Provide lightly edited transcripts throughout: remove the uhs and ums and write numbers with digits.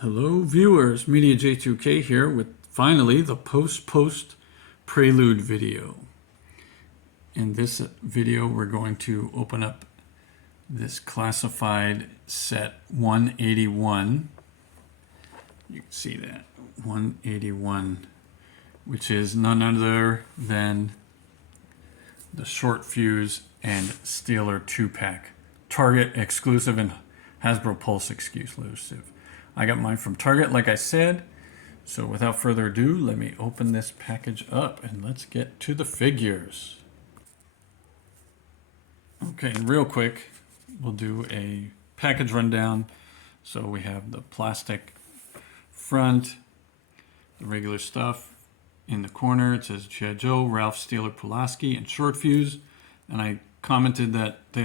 Hello viewers, Media J2K here with finally the Post Prelude video. In this video we're going to open up this classified set 181. You can see that, 181, which is none other than the Short Fuse and Steeler 2-pack. Target exclusive and HasbroPulse exclusive. I got mine from Target, like I said. So without further ado, let me open this package up and let's get to the figures. Okay, real quick, we'll do a package rundown. So we have the plastic front, the regular stuff. In the corner, it says G.I. Joe, Ralph, Steeler, Pulaski, and Short Fuse. And I commented that they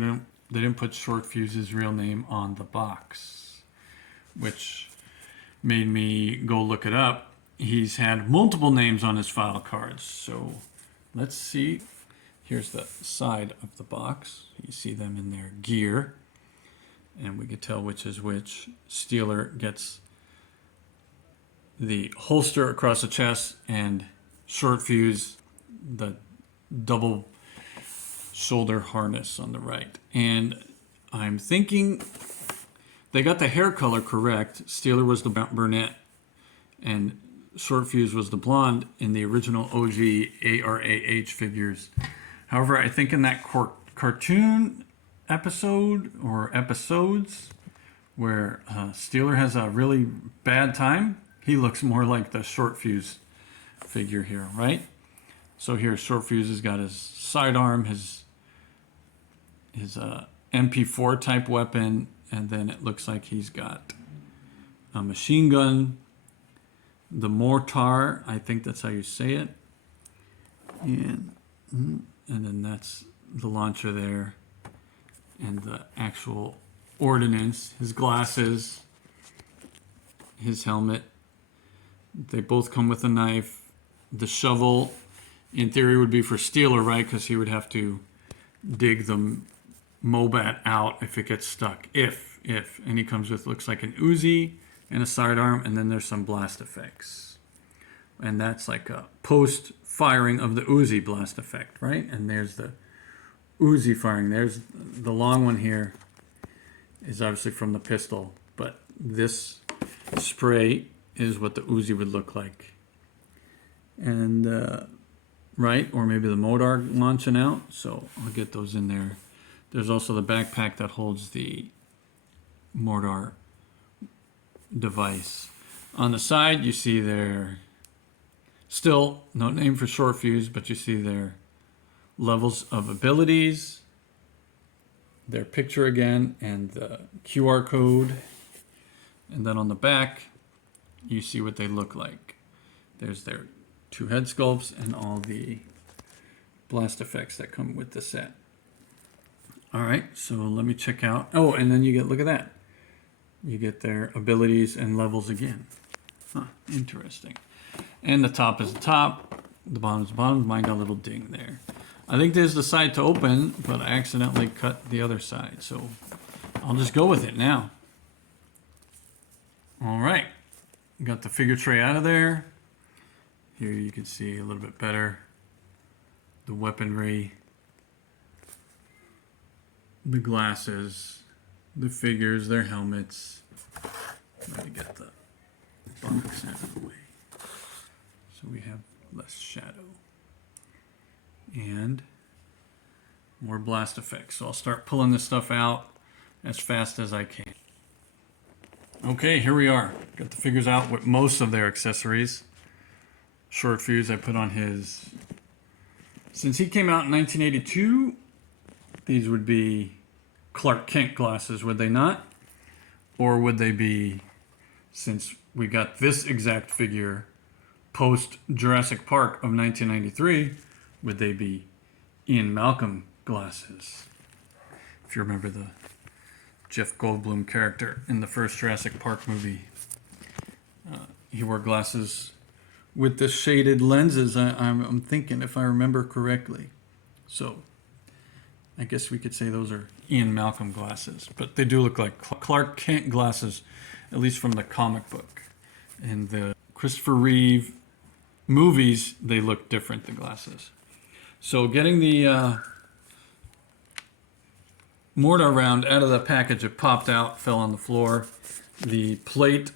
didn't put Short Fuse's real name on the box, which made me go look it up. He's had multiple names on his file cards. So let's see. Here's the side of the box. You see them in their gear, and we can tell which is which. Steeler gets the holster across the chest, and Short Fuse the double shoulder harness on the right. And I'm thinking they got the hair color correct. Steeler was the brunette and Short Fuse was the blonde in the original OG ARAH figures. However, I think in that cartoon episode or episodes where Steeler has a really bad time, he looks more like the Short Fuse figure here, right? So here Short Fuse has got his sidearm, his MP4 type weapon, and then it looks like he's got a machine gun, the mortar, I think that's how you say it, and then that's the launcher there, and the actual ordnance, his glasses, his helmet. They both come with a knife. The shovel, in theory, would be for Steeler, right? Because he would have to dig the Mobat out if it gets stuck. If. And he comes with, looks like an Uzi and a sidearm, and then there's some blast effects. And that's like a post-firing of the Uzi blast effect, right? And there's the Uzi firing. There's the long one here is obviously from the pistol, but this spray is what the Uzi would look like. And, right, or maybe the mortar launching out, so I'll get those in there. There's also the backpack that holds the mortar device. On the side, you see their, still no name for Short Fuse, but you see their levels of abilities, their picture again, and the QR code. And then on the back, you see what they look like. There's their two head sculpts and all the blast effects that come with the set. All right, so let me check out. Oh, and then you get, look at that. You get their abilities and levels again. Huh, interesting. And the top is the top, the bottom is the bottom. Mine got a little ding there. I think there's the side to open, but I accidentally cut the other side. So I'll just go with it now. All right, got the figure tray out of there. Here you can see a little bit better the weaponry, the glasses, the figures, their helmets. Let me get the box out of the way so we have less shadow. And more blast effects. So I'll start pulling this stuff out as fast as I can. Okay, here we are. Got the figures out with most of their accessories. Short Fuse, I put on his, since he came out in 1982, these would be Clark Kent glasses, would they not? Or would they be, since we got this exact figure post Jurassic Park of 1993, would they be Ian Malcolm glasses? If you remember the Jeff Goldblum character in the first Jurassic Park movie, he wore glasses with the shaded lenses, I'm thinking, if I remember correctly. So I guess we could say those are Ian Malcolm glasses, but they do look like Clark Kent glasses at least from the comic book. In the Christopher Reeve movies, they look different, the glasses. So getting the mortar round out of the package, it popped out, fell on the floor. The plate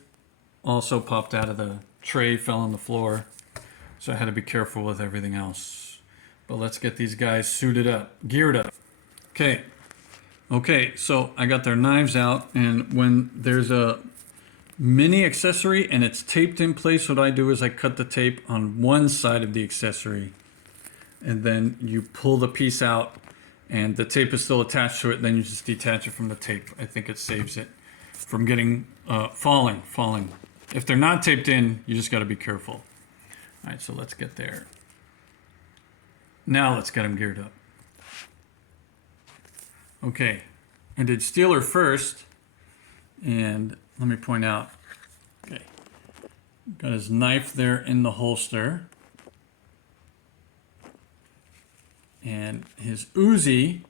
also popped out of the tray, fell on the floor. So I had to be careful with everything else. But let's get these guys suited up, geared up. Okay, so I got their knives out, and when there's a mini accessory and it's taped in place, what I do is I cut the tape on one side of the accessory, and then you pull the piece out and the tape is still attached to it, then you just detach it from the tape. I think it saves it from getting falling. If they're not taped in, you just got to be careful. All right, so let's get there. Now let's get them geared up. Okay, I did Steeler first, and let me point out, okay, got his knife there in the holster, and his Uzi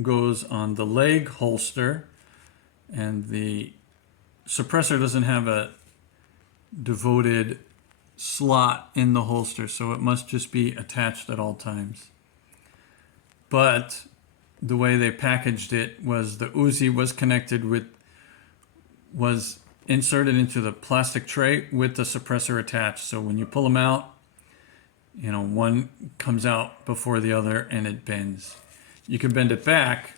goes on the leg holster, and the suppressor doesn't have a devoted slot in the holster, so it must just be attached at all times. But the way they packaged it was the Uzi was inserted into the plastic tray with the suppressor attached. So when you pull them out, one comes out before the other and it bends. You can bend it back,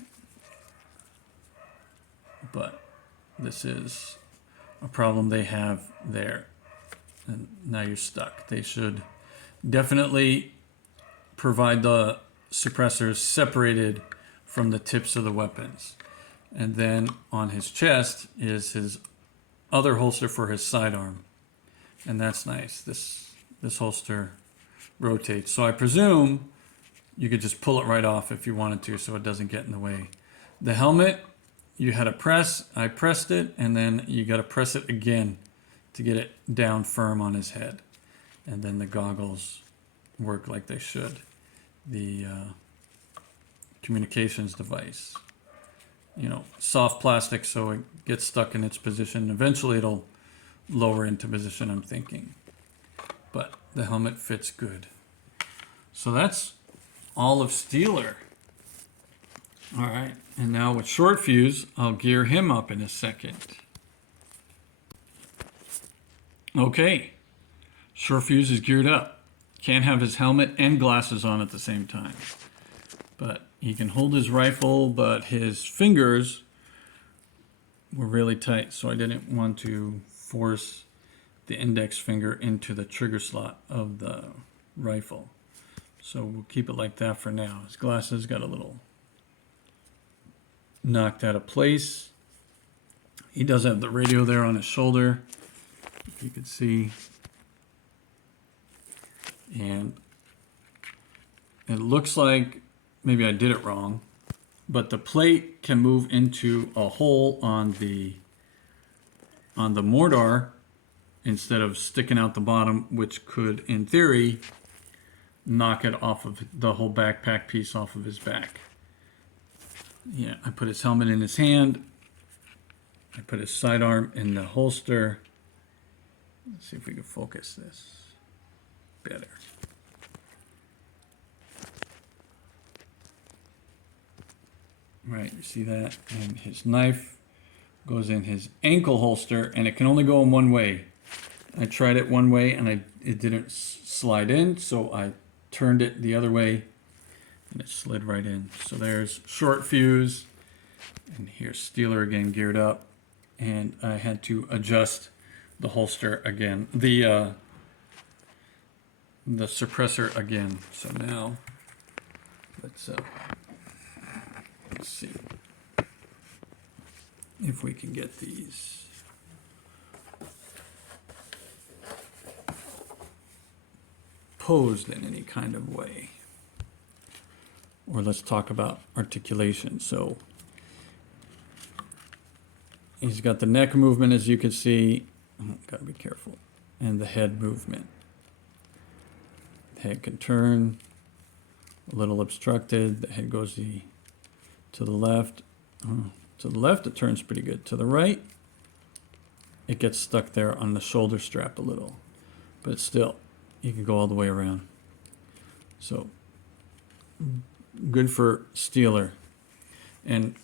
but this is a problem they have there. And now you're stuck. They should definitely provide the suppressors separated from the tips of the weapons. And then on his chest is his other holster for his sidearm. And that's nice. This holster rotates. So I presume you could just pull it right off if you wanted to so it doesn't get in the way. The helmet, you had to press. I pressed it, and then you got to press it again to get it down firm on his head. And then the goggles work like they should. The communications device, soft plastic, so it gets stuck in its position. Eventually it'll lower into position, I'm thinking. But the helmet fits good. So that's all of Steeler. All right, and now with Short Fuze, I'll gear him up in a second. Okay, Short Fuze is geared up. Can't have his helmet and glasses on at the same time. But he can hold his rifle, but his fingers were really tight, so I didn't want to force the index finger into the trigger slot of the rifle. So we'll keep it like that for now. His glasses got a little knocked out of place. He does have the radio there on his shoulder, if you could see. And it looks like maybe I did it wrong, but the plate can move into a hole on the mortar instead of sticking out the bottom, which could, in theory, knock it off of the whole backpack piece off of his back. Yeah, I put his helmet in his hand. I put his sidearm in the holster. Let's see if we can focus this better. Right, you see that? And his knife goes in his ankle holster, and it can only go in one way. I tried it one way, and it didn't slide in, so I turned it the other way, and it slid right in. So there's Short Fuze, and here's Steeler again geared up, and I had to adjust the holster again, the suppressor again. So now let's see if we can get these posed in any kind of way. Or let's talk about articulation. So he's got the neck movement, as you can see. Gotta be careful. And the head movement. The head can turn a little obstructed. The head goes to the left. To the left, it turns pretty good. To the right, it gets stuck there on the shoulder strap a little. But still, you can go all the way around. So, good for Steeler. And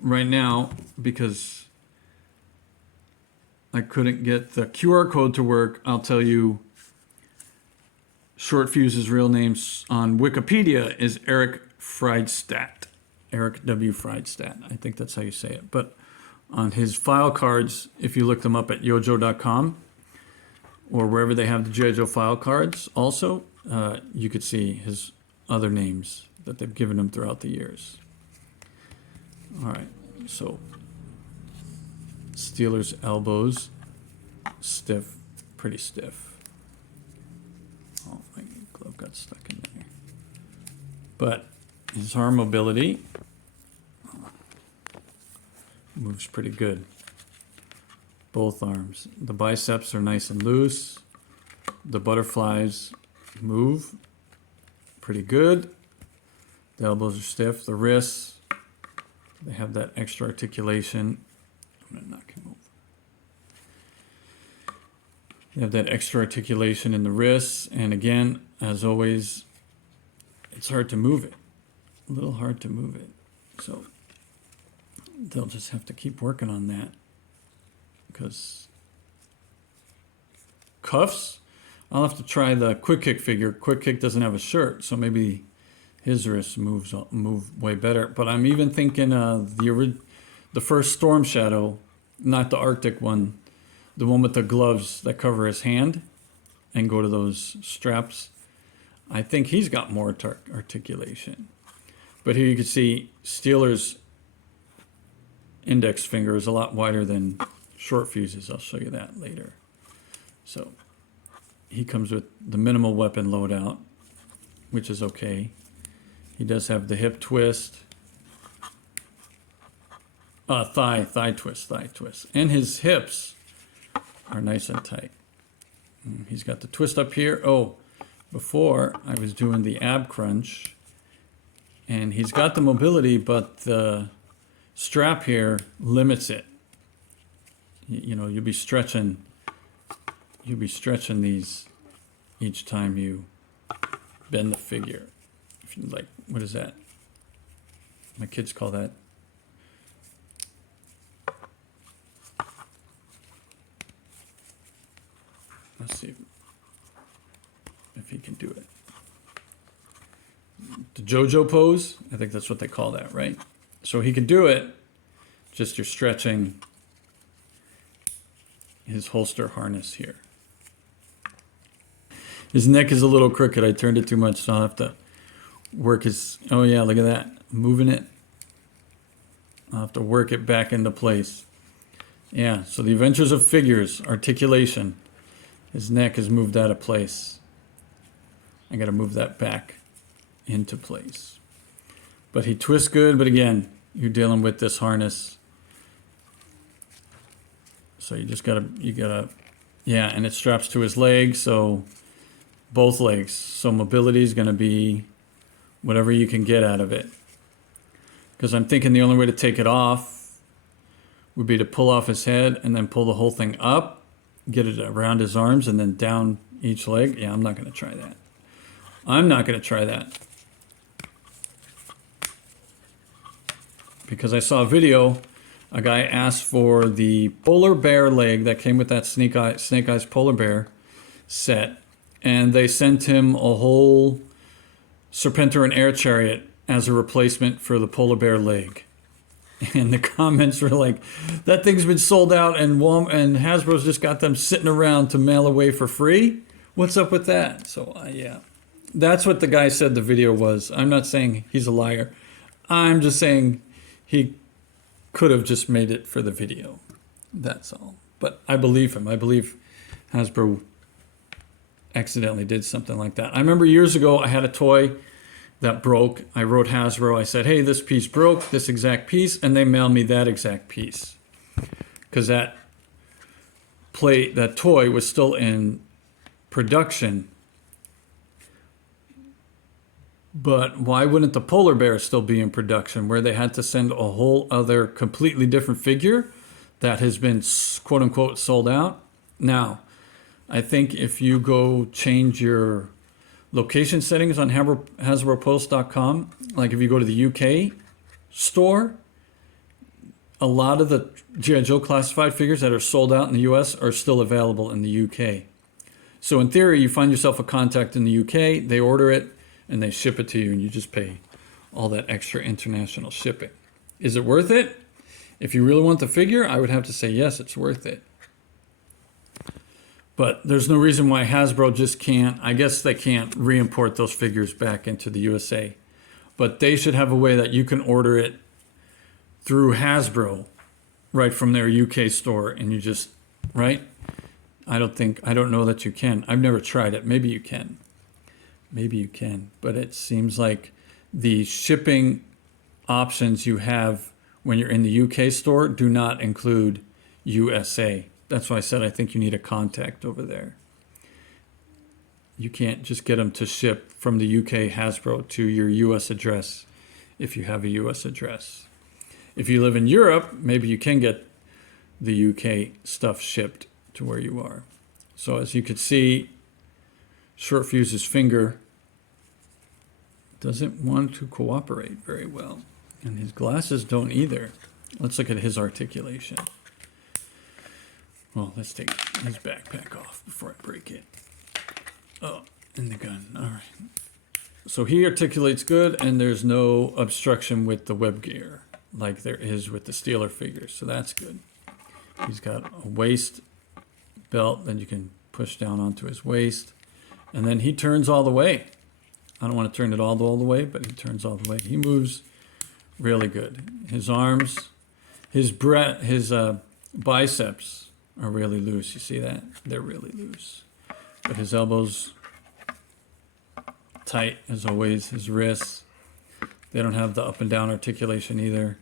right now, because I couldn't get the QR code to work, I'll tell you Short Fuze's real name on Wikipedia is Eric Friedstadt. Eric W. Friedstadt. I think that's how you say it. But on his file cards, if you look them up at yojo.com or wherever they have the Jojo file cards also, you could see his other names that they've given him throughout the years. All right, so Steeler's elbows, stiff, pretty stiff. Oh, my glove got stuck in there. But his arm mobility moves pretty good. Both arms. The biceps are nice and loose. The butterflies move pretty good. The elbows are stiff. The wrists, they have that extra articulation. I'm going to knock him over. You have that extra articulation in the wrists. And again, as always, it's hard to move it. A little hard to move it. So they'll just have to keep working on that. Because cuffs, I'll have to try the Quick Kick figure. Quick Kick doesn't have a shirt, so maybe his wrists move way better. But I'm even thinking the first Storm Shadow, not the Arctic one, the one with the gloves that cover his hand and go to those straps. I think he's got more articulation. But here you can see Steeler's index finger is a lot wider than Short Fuze's. I'll show you that later. So he comes with the minimal weapon loadout, which is okay. He does have the hip twist, thigh twist. And his hips are nice and tight. He's got the twist up here. Oh, before I was doing the ab crunch, and he's got the mobility, but the strap here limits it. You know, you'll be stretching these each time you bend the figure. If you like, what is that? My kids call that. Let's see if he can do it. The Jojo Pose, I think that's what they call that, right? So he can do it, just you're stretching his holster harness here. His neck is a little crooked. I turned it too much, so I'll have to work his, oh yeah, look at that, moving it. I'll have to work it back into place. Yeah, so the Adventures of Figures, articulation. His neck is moved out of place. I got to move that back into place. But he twists good, but again, you're dealing with this harness. So you just gotta, yeah, and it straps to his leg, so both legs. So mobility is gonna be whatever you can get out of it. Because I'm thinking the only way to take it off would be to pull off his head and then pull the whole thing up, get it around his arms and then down each leg. Yeah, I'm not gonna try that. I'm not gonna try that. Because I saw a video, a guy asked for the polar bear leg that came with that Snake Eyes polar bear set, and they sent him a whole Serpentor air chariot as a replacement for the polar bear leg. And the comments were like, that thing's been sold out and Hasbro's just got them sitting around to mail away for free? What's up with that? So yeah, that's what the guy said the video was. I'm not saying he's a liar. I'm just saying he could have just made it for the video. That's all. But I believe him. I believe Hasbro accidentally did something like that. I remember years ago I had a toy that broke. I wrote Hasbro. I said, hey, this piece broke, this exact piece, and they mailed me that exact piece. Because that toy was still in production. But why wouldn't the polar bear still be in production where they had to send a whole other completely different figure that has been quote unquote sold out. Now, I think if you go change your location settings on HasbroPulse.com, like if you go to the UK store, a lot of the G.I. Joe classified figures that are sold out in the US are still available in the UK. So in theory, you find yourself a contact in the UK, they order it, and they ship it to you, and you just pay all that extra international shipping. Is it worth it? If you really want the figure, I would have to say yes, it's worth it. But there's no reason why Hasbro just can't, I guess they can't re-import those figures back into the USA. But they should have a way that you can order it through Hasbro right from their UK store, and you just, right? I don't know that you can. I've never tried it. Maybe you can. Maybe you can. But it seems like the shipping options you have when you're in the UK store do not include USA. That's why I said I think you need a contact over there. You can't just get them to ship from the UK Hasbro to your US address if you have a US address. If you live in Europe, maybe you can get the UK stuff shipped to where you are. So as you can see, Short Fuze's finger doesn't want to cooperate very well. And his glasses don't either. Let's look at his articulation. Well, let's take his backpack off before I break it. Oh, and the gun, all right. So he articulates good, and there's no obstruction with the web gear like there is with the Steeler figures, so that's good. He's got a waist belt that you can push down onto his waist, and then he turns all the way. I don't want to turn it all the way, but he turns all the way. He moves really good. His arms, his biceps are really loose. You see that? They're really loose. But his elbows tight as always. His wrists, they don't have the up and down articulation either.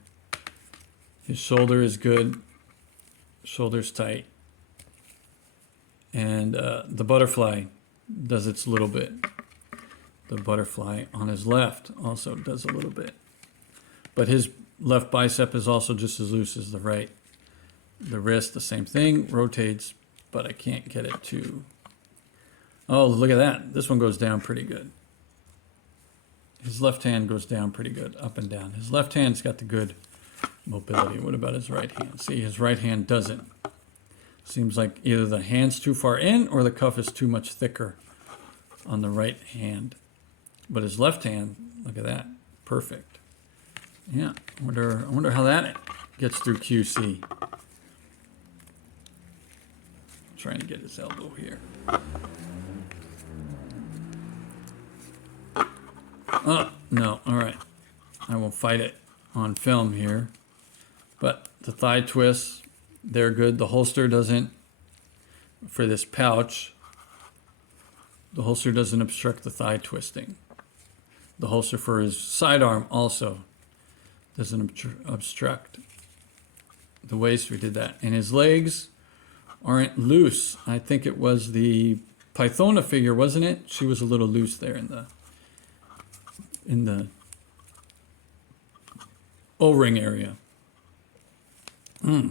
His shoulder is good. Shoulder's tight. And the butterfly does its little bit. The butterfly on his left also does a little bit. But his left bicep is also just as loose as the right. The wrist, the same thing, rotates, but I can't get it to... Oh, look at that. This one goes down pretty good. His left hand goes down pretty good, up and down. His left hand's got the good mobility. What about his right hand? See, his right hand doesn't. Seems like either the hand's too far in or the cuff is too much thicker on the right hand. But his left hand, look at that, perfect. Yeah, I wonder how that gets through QC. Trying to get his elbow here. Oh, no, all right. I won't fight it on film here. But the thigh twists, they're good. The holster doesn't, for this pouch, the holster doesn't obstruct the thigh twisting. The holster for his sidearm also doesn't obstruct the waist. We did that. And his legs aren't loose. I think it was the Pythona figure, wasn't it? She was a little loose there in the O-ring area.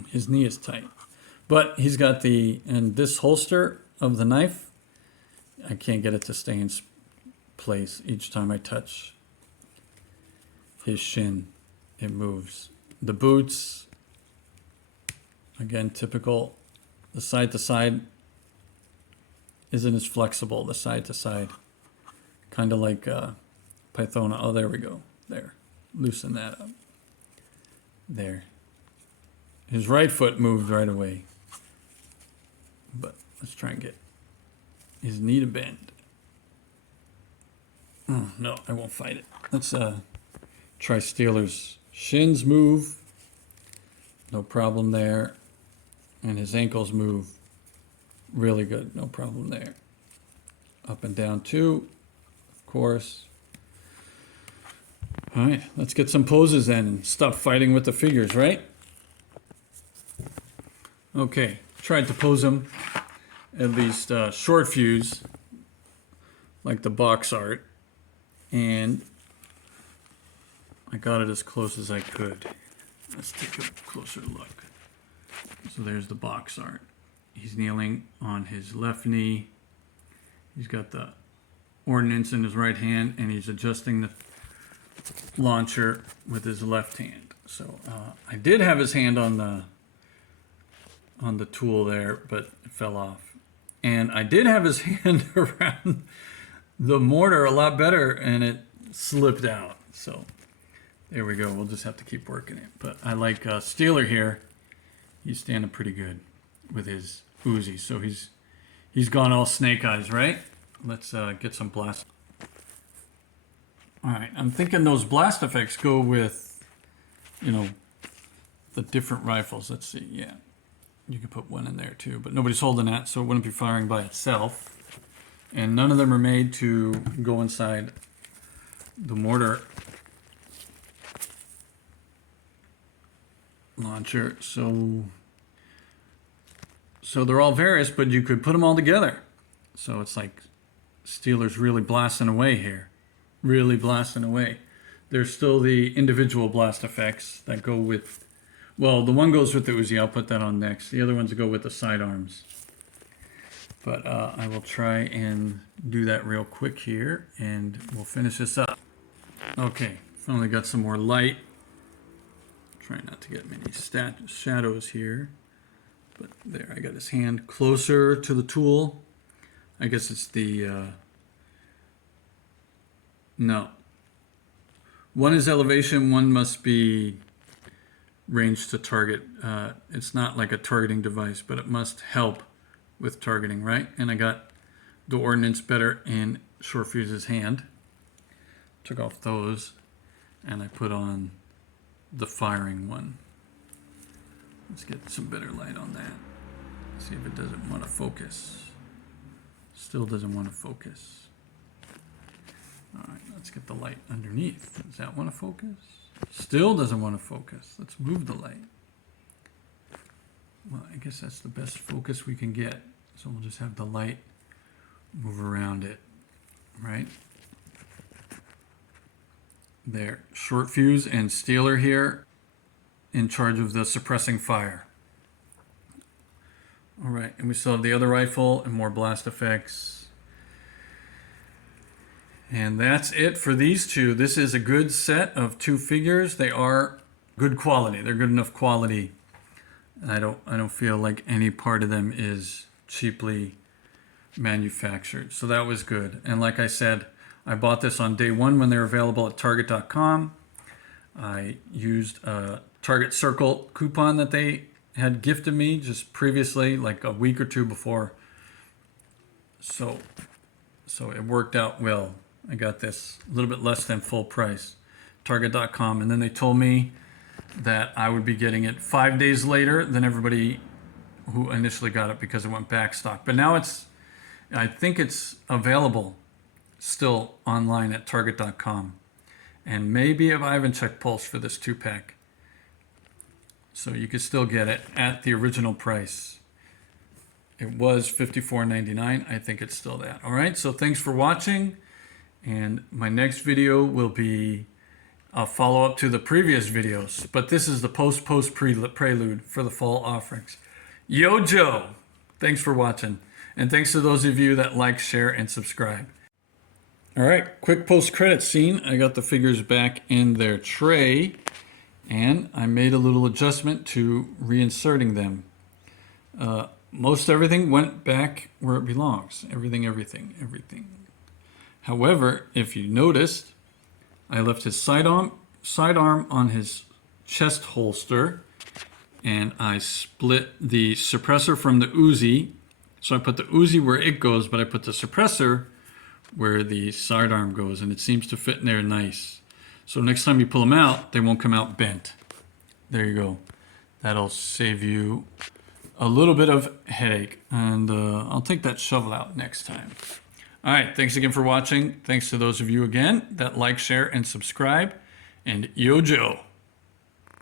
His knee is tight. But he's got and this holster of the knife, I can't get it to stay in place. Each time I touch his shin, it moves. The boots, again, typical. The side to side isn't as flexible, the side to side. Kind of like Pythona. Oh, there we go. There. Loosen that up. There. His right foot moved right away. But let's try and get his knee to bend. Oh, no, I won't fight it. Let's try Steeler's shins move. No problem there. And his ankles move really good. No problem there. Up and down too, of course. All right, let's get some poses then and stop fighting with the figures, right? Okay, tried to pose them, at least Short Fuze, like the box art, and I got it as close as I could. Let's take a closer look. So there's the box art. He's kneeling on his left knee. He's got the ordnance in his right hand, and he's adjusting the launcher with his left hand. So I did have his hand on the tool there, but it fell off. And I did have his hand around the mortar a lot better, and it slipped out. So there we go. We'll just have to keep working it. But I like Steeler here. He's standing pretty good with his Uzi. So he's gone all snake eyes, right? Let's get some blast. All right, I'm thinking those blast effects go with, you know, the different rifles. Let's see, yeah. You could put one in there too, but nobody's holding that, so it wouldn't be firing by itself. And none of them are made to go inside the mortar launcher. So they're all various, but you could put them all together. So it's like Steeler's really blasting away here. Really blasting away. There's still the individual blast effects that go with, well, the one goes with the Uzi. I'll put that on next. The other ones go with the sidearms. But I will try and do that real quick here, and we'll finish this up. Okay, finally got some more light. Try not to get many shadows here. But there, I got his hand closer to the tool. I guess it's the, no. One is elevation, one must be range to target. It's not like a targeting device, but it must help with targeting, right? And I got the ordnance better in Short Fuze's hand. Took off those, and I put on the firing one. Let's get some better light on that. See if it doesn't want to focus. Still doesn't want to focus. All right, let's get the light underneath. Does that want to focus? Still doesn't want to focus. Let's move the light. Well, I guess that's the best focus we can get. So we'll just have the light move around it, right? There, Short Fuse and Steeler here in charge of the suppressing fire. All right, and we still have the other rifle and more blast effects. And that's it for these two. This is a good set of two figures. They are good quality. They're good enough quality. I don't feel like any part of them is cheaply manufactured. So that was good. And like I said, I bought this on day one when they were available at Target.com. I used a Target Circle coupon that they had gifted me just previously, like a week or two before. So it worked out well. I got this a little bit less than full price, Target.com. And then they told me that I would be getting it 5 days later than everybody who initially got it because it went back stock. But now I think it's available still online at Target.com. And maybe if I haven't checked Pulse for this 2-pack. So you could still get it at the original price. It was $54.99. I think it's still that. All right, so thanks for watching. And my next video will be a follow-up to the previous videos. But this is the Post Prelude for the fall offerings. Jojo! Thanks for watching. And thanks to those of you that like, share, and subscribe. All right, quick post-credit scene. I got the figures back in their tray, and I made a little adjustment to reinserting them. Most everything went back where it belongs. Everything. However, if you noticed, I left his sidearm on his chest holster, and I split the suppressor from the Uzi. So I put the Uzi where it goes, but I put the suppressor where the sidearm goes, and it seems to fit in there nice. So next time you pull them out, they won't come out bent. There you go. That'll save you a little bit of headache, and I'll take that shovel out next time. All right, thanks again for watching. Thanks to those of you again that like, share, and subscribe, and Jojo.